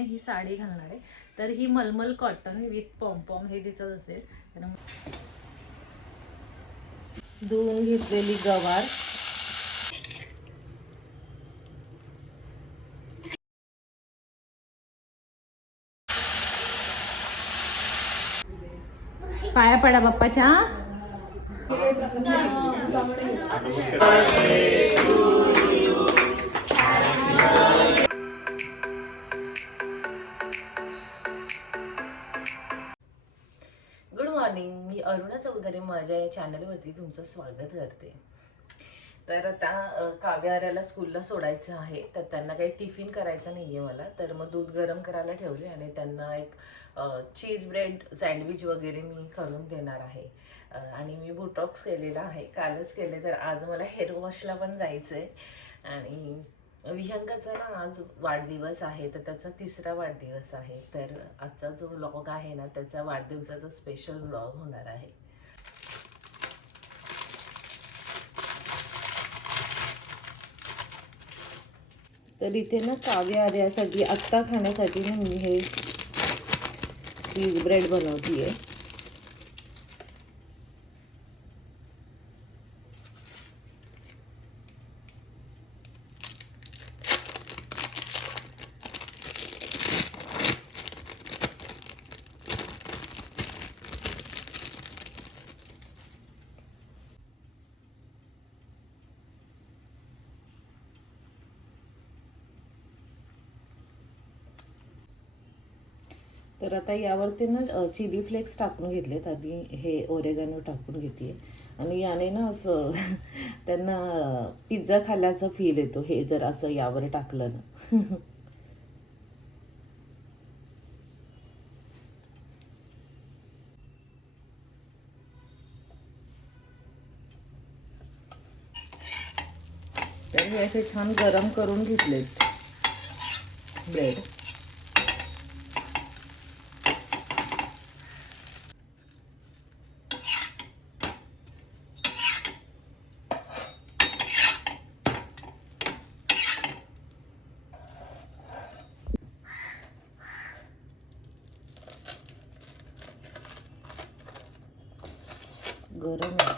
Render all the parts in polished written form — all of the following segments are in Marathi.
ही साडी घालणार आहे, तर ही मलमल कॉटन विथ पॉम्पॉम हे दिसत असेल. तर धुवून घेतलेली गवार, पाया पडा बाप्पाच्या. गुड मॉर्निंग, मी अरुणा चौधरी माझ्या या चॅनलवरती तुमचं स्वागत करते. तर आता काव्याला स्कूलला सोडायचं आहे, तर त्यांना काही टिफिन करायचं नाही आहे मला. तर मग दूध गरम करायला ठेवले आणि त्यांना एक चीज ब्रेड सँडविच वगैरे मी करून देणार आहे. आणि मी बोटॉक्स केलेला आहे, कालच केले. तर आज मला हेअर वॉशला पण जायचं आहे. आणि विहंगाचा ना आज वाढदिवस आहे, तर त्याचा 3रा वाढदिवस आहे. तर आजचा जो व्लॉग आहे ना, त्याचा वाढदिवसाचा स्पेशल व्लॉग होणार आहे. तर इथे ना काव्य आर्यासाठी आत्ता खाण्यासाठी ना मी हे चीज ब्रेड बनवतीये. तर आता यावरती ना चिली फ्लेक्स टाकून घेतलेत. आधी हे ओरेगानो टाकून घेते आणि याने ना असं त्यांना पिझ्झा खाल्ल्याचा फील येतो हे जर असं यावर टाकलं ना. तर हे असे छान गरम करून घेतलेत ब्रेड. गरम आहे.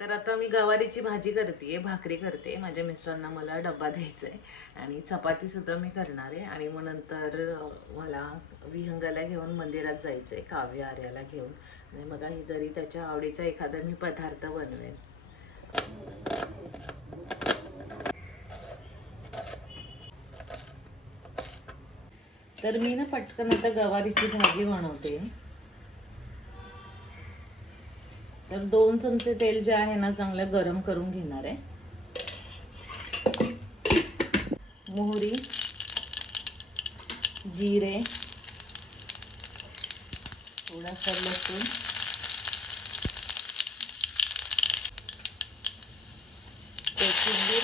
तर आता मी गवारीची भाजी करते, भाकरी करते. माझ्या मिस्टरांना मला डब्बा द्यायचा आहे आणि चपाती सुद्धा मी करणार आहे. आणि मग नंतर मला विहंगाला घेऊन मंदिरात जायचं आहे, काव्य आर्याला घेऊन. आणि मग काहीतरी त्याच्या आवडीचा एखादा मी पदार्थ बनवेन. तर मी ना पटकन आता गवारीची भाजी बनवते. तर 2 चमचे तेल जे आहे ना चांगलं गरम करून घेणार आहे. मोहरी, जिरे, थोडासा लसूण, कोथिंबीर,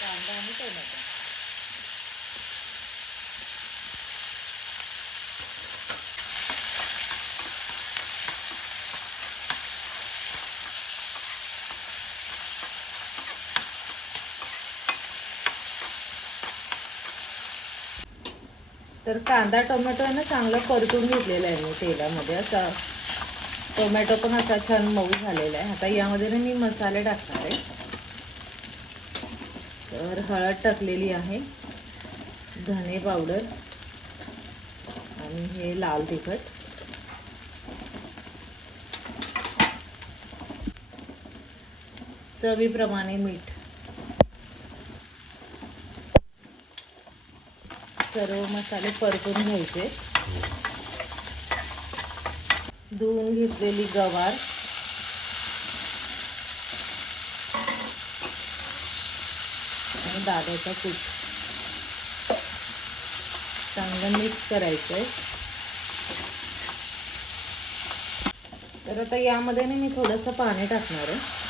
कांदा आणि टोमॅटो. तर कांदा टोमॅटो आहे ना चांगला परतून घेतलेला आहे मी तेलामध्ये. असा टोमॅटो पण असा छान मऊ झालेला आहे. आता यामध्ये ना मी मसाले टाकणार आहे. तर हळद टाकलेली आहे, धने पावडर आणि हे लाल तिखट. चवीप्रमाणे मीठ. सर्व मसाले परतून घ्यायचे. धुवून घेतलेली गवार, आणि दाण्याचा कूट चांगलं मिक्स करायचंय. तर आता यामध्ये मी थोडंसं पाणी टाकणार आहे.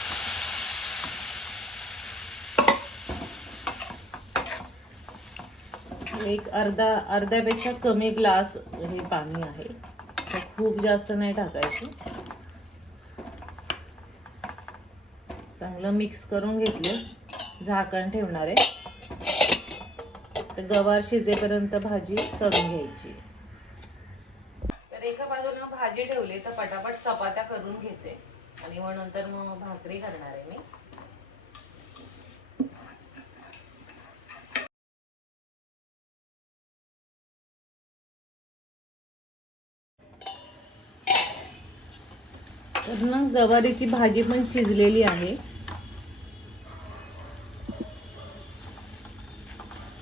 एक अर्ध्यापेक्षा कमी ग्लास हे पाणी आहे. तर खूप जास्त नाही टाकायचं. चांगलं मिक्स करून घेतले. झाकण ठेवणार आहे. तर गवार शिजेपर्यंत भाजी करून घ्यायची. तर एका बाजूला भाजी ठेवली तर पटापट चपात्या करून घेते आणि मग नंतर मग भाकरी करणार आहे मी. तर ना गवारीची भाजी पण शिजलेली आहे.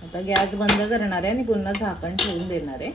आता गॅस बंद करणार आहे आणि पुन्हा झाकण ठेवून देणार आहे.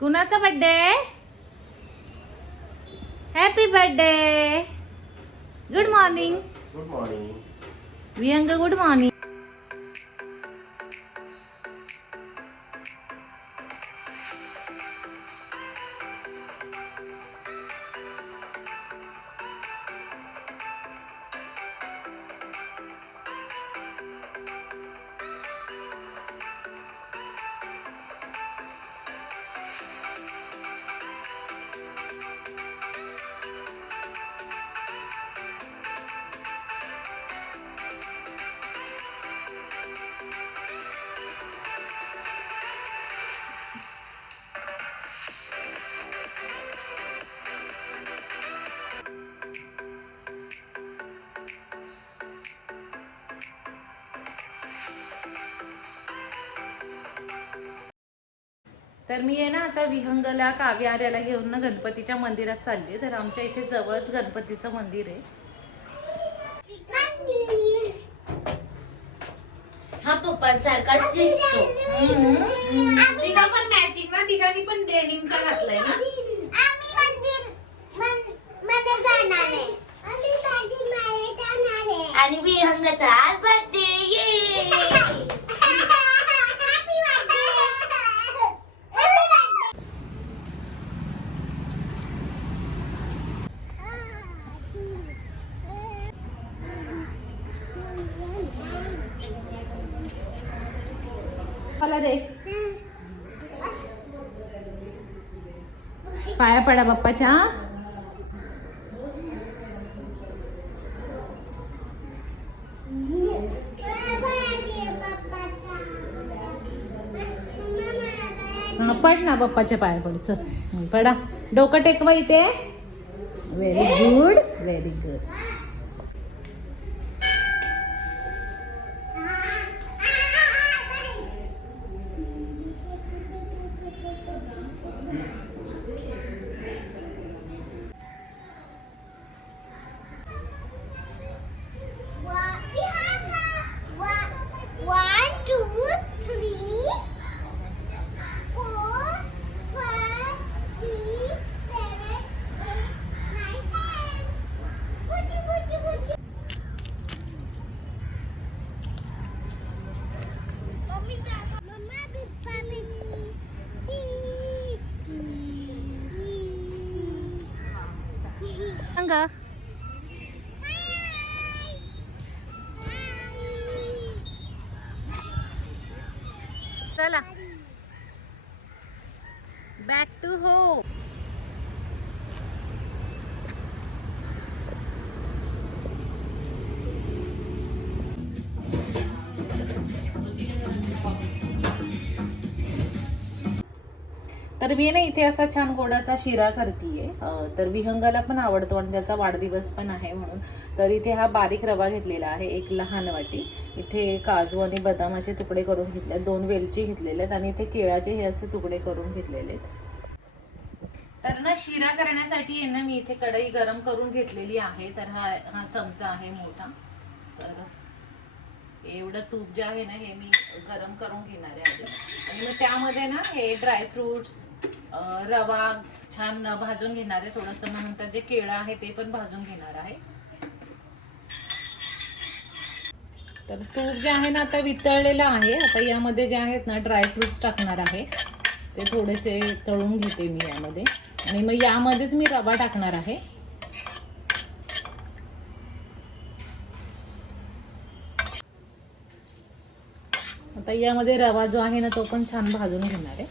कुणाचा birthday? Happy birthday. Good morning. Good morning. Vihang good morning. तर मी आहे ना आता विहंगला काव्य आर्याला घेऊन ना गणपतीच्या मंदिरात चालली. तर आमच्या इथे जवळच गणपतीचं मंदिर आहे. हा पप्पांसारखाच दिसतो. तिला पण मॅचिंग ना, तिघांनी पण डेनिमचा घातलाय ना. आणि विहंगाचा आज बर्थडे. मला दे. पाया पडा बाप्पाच्या. हा पड ना बाप्पाच्या पाया पड. चल पडा. डोकं टेकवा इथे. Very good, very good. सांगा. चला बॅक टू होम. तर मी ना इथे असा छान गोडाचा शिरा करतीये. तर विहंगाला पण आवडतो आणि त्याचा वाढदिवस पण आहे म्हणून. तर इथे हा बारीक रवा घेतलेला आहे, एक लहान वाटी. इथे काजू आणि बदाम असे तुकडे करून घेतले, 2 वेलची घेतलेले आहेत आणि इथे केळाचे हे असे तुकडे करून घेतलेले आहेत. तर ना शिरा करण्यासाठी आहे ना मी इथे कढई गरम करून घेतलेली आहे. तर हा चमचा आहे मोठा. तर एवढं तूप जे आहे ना हे मी गरम करून घेणार आहे आधी. आणि मग त्यामध्ये ना हे ड्रायफ्रुट्स, रवा छान भाजून घेणार आहे थोडंसं. मग नंतर जे केळं आहे ते पण भाजून घेणार आहे. तर तूप जे आहे ना आता वितळलेलं आहे. आता यामध्ये जे आहेत ना ड्रायफ्रुट्स टाकणार आहे, ते थोडेसे तळून घेते मी यामध्ये. आणि मग यामध्येच मी रवा टाकणार आहे. आता यामध्ये रवा जो आहे ना तो पण छान भाजून घेणार आहे.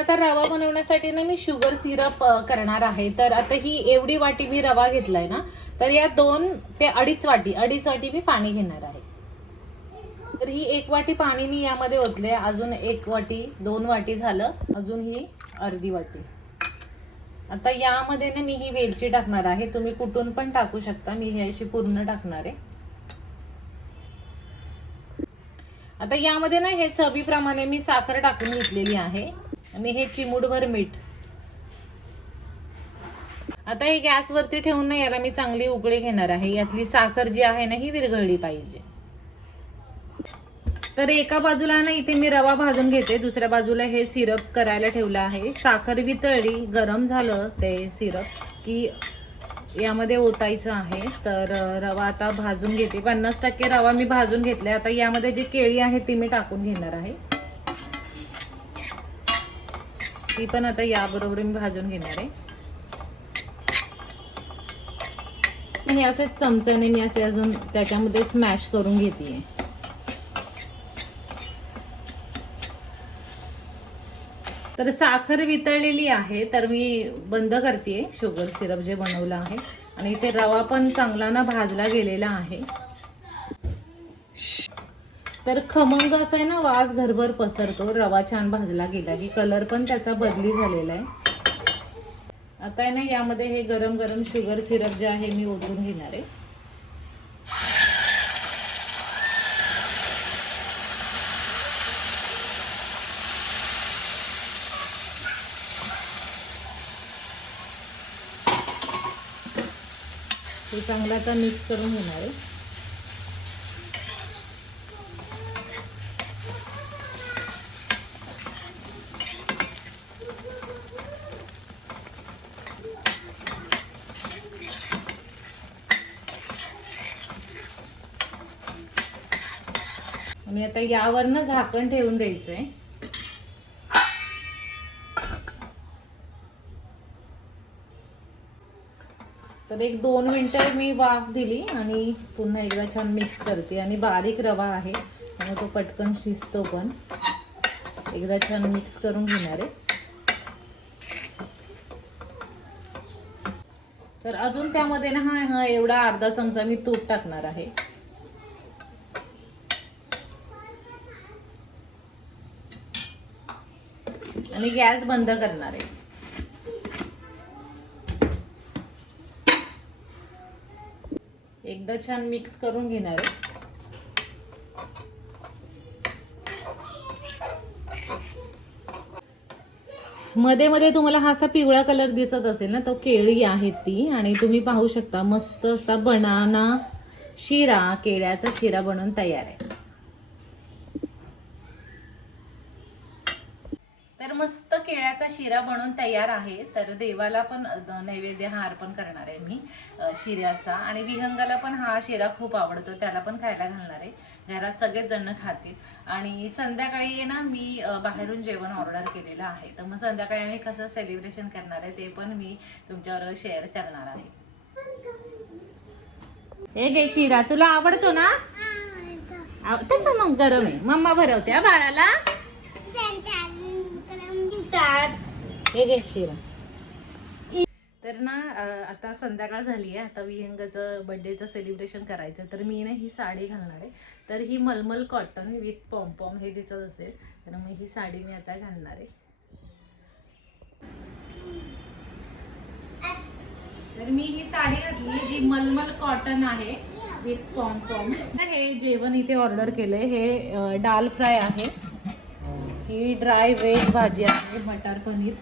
आता रवा बनवण्यासाठी ना मी शुगर सिरप करणार आहे. तर आता ही एवढी वाटी मी रवा घेतलाय ना, तर या 2 ते 2.5 वाटी मी पाणी घेणार आहे. तर ही 1 वाटी पाणी मी यामध्ये ओतले. अजून 1 वाटी, 2 वाटी झालं. अजून ही अर्धी वाटी. आता यामध्ये ना मी ही वेलची टाकणार आहे. तुम्ही कुठून पण टाकू शकता. मी ही अशी पूर्ण टाकणार आहे. आता यामध्ये ना हे चवीप्रमाणे मी साखर टाकून घेतलेली आहे आणि हे चिमूटभर मीठ. आता हे गॅसवरती ठेवून ना याला मी चांगली उकळी घेणार आहे. यातली साखर जी आहे ना ही विरघळली पाहिजे. तर एका बाजूला ना इथे मी रवा भाजून घेते, दुसऱ्या बाजूला हे सिरप करायला ठेवलं आहे. साखर वितळली, गरम झालं ते सिरप की यामध्ये ओतायचं आहे. तर रवा आता भाजून घेते. 50% रवा मी भाजून घेतलाय. आता यामध्ये जे केळी आहे ती मी टाकून घेणार आहे. ती पण आता याबरोबर मी भाजून घेणार आहे. हे असेच चमच्याने मी असे अजून त्याच्यामध्ये स्मॅश करून घेते. तर साखर वितळलेली आहे. तर मी बंद करते शुगर सिरप जे बनवलं आहे. आणि इथे रवा पण चांगला ना भाजला गेलेला आहे. तर खमंग असा आहे ना वास घरभर पसरतो. रवा छान भाजला गेला की कलर पण त्याचा बदली झालेला आहे. आता आहे ना यामध्ये हे गरम गरम शुगर सिरप जे आहे मी ओतून घेणार आहे. हे चांगलं आता मिक्स करून घेणार आहे. आणि आता यावर ना झाकण ठेवून द्यायचंय. तर एक 2 मिनिटं मी वाफ दिली आणि पुन्हा एकदा छान मिक्स करते. आणि बारीक रवा आहे त्यामुळे तो पटकन शिजतो पण. एकदा छान मिक्स करून घेणार आहे. तर अजून त्यामध्ये ना हा एवढा अर्धा चमचा मी तूप टाकणार आहे. आणि गॅस बंद करणार आहे. एकदा छान मिक्स करून घेणार आहे. मध्ये मध्ये तुम्हाला हा असा पिवळा कलर दिसत असेल ना, तो केळी आहेत ती. आणि तुम्ही पाहू शकता मस्त असा बनाना शिरा, केळ्याचा शिरा बनवून तयार आहे. तर मस्त केळ्याचा शिरा बनवून तयार आहे. तर देवाला पण नैवेद्य हा अर्पण करणार आहे मी शिऱ्याचा. आणि विहंगाला पण हा शिरा खूप आवडतो, त्याला पण खायला घालणार आहे. घरात सगळेच जण खातील. आणि संध्याकाळी ना मी बाहेरून जेवण ऑर्डर केलेलं आहे. तर मग संध्याकाळी आम्ही कसं सेलिब्रेशन करणार आहे ते पण मी तुमच्याबरोबर शेअर करणार आहे. हे घे शिरा, तुला आवडतो ना? आवडतो ना? मग गरम आहे, मम्मा भरवते हा बाळाला. हे घे शिरा. तर ना आता संध्याकाळ झाली आहे. आता विहंगाचं बर्थडेचं सेलिब्रेशन करायचं. तर मी ना ही साडी घालणार आहे. तर ही मलमल कॉटन विथ पॉम्पॉम हे दिसत असेल. तर मग ही साडी मी आता घालणार आहे. तर मी ही साडी घातली जी मलमल कॉटन आहे विथ पॉम्पॉम. हे जेवण इथे ऑर्डर केलंय. हे दाल फ्राय आहे. ही ड्राय व्हेज भाजी आहे, बटर पनीर,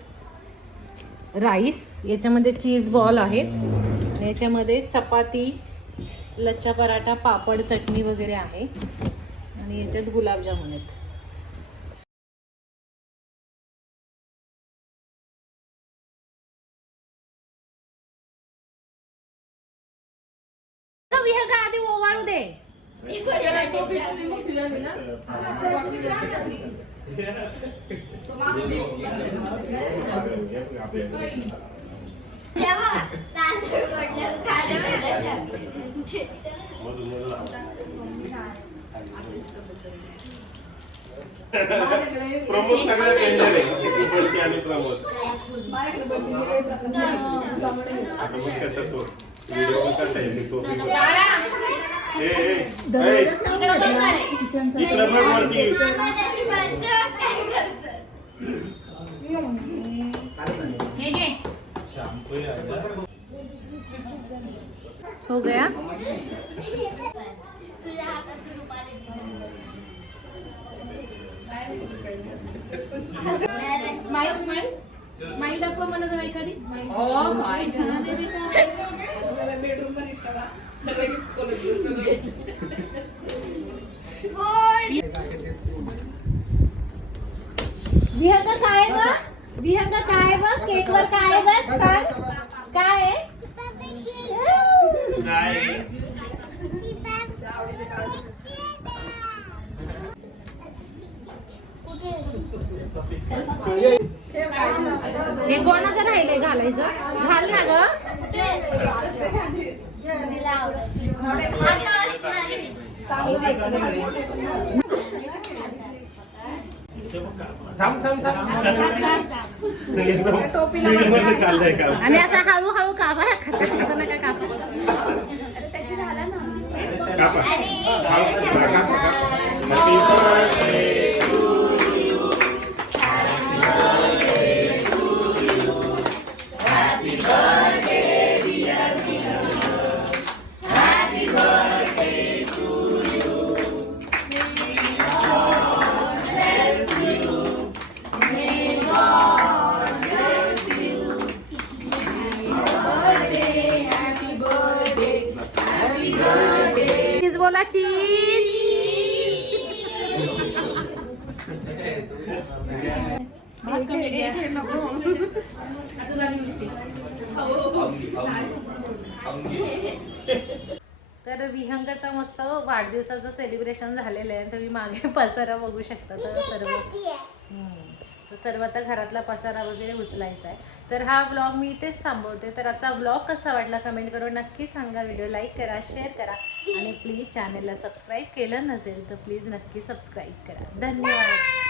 राईस, याच्यामध्ये चीज बॉल आहेत, याच्यामध्ये चपाती, लच्छा पराठा, पापड, चटणी वगैरे आहे. आणि याच्यात गुलाबजामुन आहेत. विहंगा आधी ओवाळू दे. प्रमोद सगळ्या डेंजर आहे. आणि प्रमोद आता मग त्याचा तो व्हिडिओ कसा आहे तो इकडे बघ वरती. हो गया. स्माइल स्माइल स्माइल दाखवा मला जरा एखादी. काय छान आहे. विहंग काय बघ, विहंग काय बघ, केक वर काय बघ, सांग काय आहे. हे कोणाचं राहिले घालायचं, घाल ना ग. आणि असं हळूहळू कापा, नका कापा. बोला चीज. तर विहंगाचा मस्त वाढदिवसाचं सेलिब्रेशन झालेलं आहे. तुम्ही मागे पसारा बघू शकता. तर सर्व आता घरातला पसारा वगैरे उचलायचा आहे. तर हा व्लॉग मी इथेच थांबवते. तर आजचा व्लॉग कसा वाटला कमेंट करून नक्की सांगा. व्हिडिओ लाईक करा, शेअर करा आणि प्लीज चॅनलला सबस्क्राईब केलं नसेल तर प्लीज नक्की सबस्क्राईब करा. धन्यवाद.